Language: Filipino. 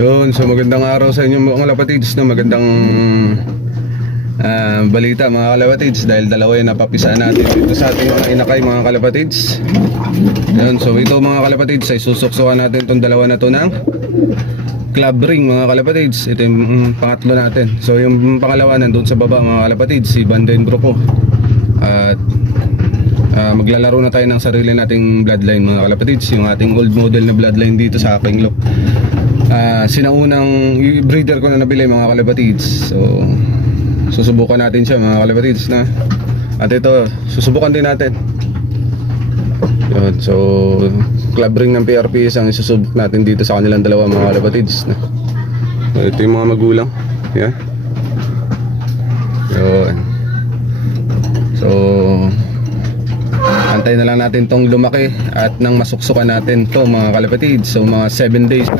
Yun, so magandang araw sa inyo mga kalapatids, no? Magandang balita mga kalapatids, dahil dalawa yung napapisaan natin dito sa ating mga inakay mga kalapatids. Yun, so ito mga kalapatids ay susuksukan natin itong dalawa na to ng club ring mga kalapatids. Ito yung pangatlo natin. So yung pangalawa nandun sa baba mga kalapatids, si Vandenbroek. At maglalaro na tayo ng sarili nating bloodline mga kalapatids, yung ating old model na bloodline dito sa aking lock. Sinaunang breeder ko na nabili mga kalapatids. So susubukan natin siya mga kalapatids na. At ito, susubukan din natin. Yun, so club ring ng PRPS ang isusubok natin dito sa kanilang dalawa mga kalapatids na. So, ito yung mga magulang. Yan. Yun. So antayin na lang natin tong lumaki at nang masuksukan natin to mga kalapatids. So mga 7 days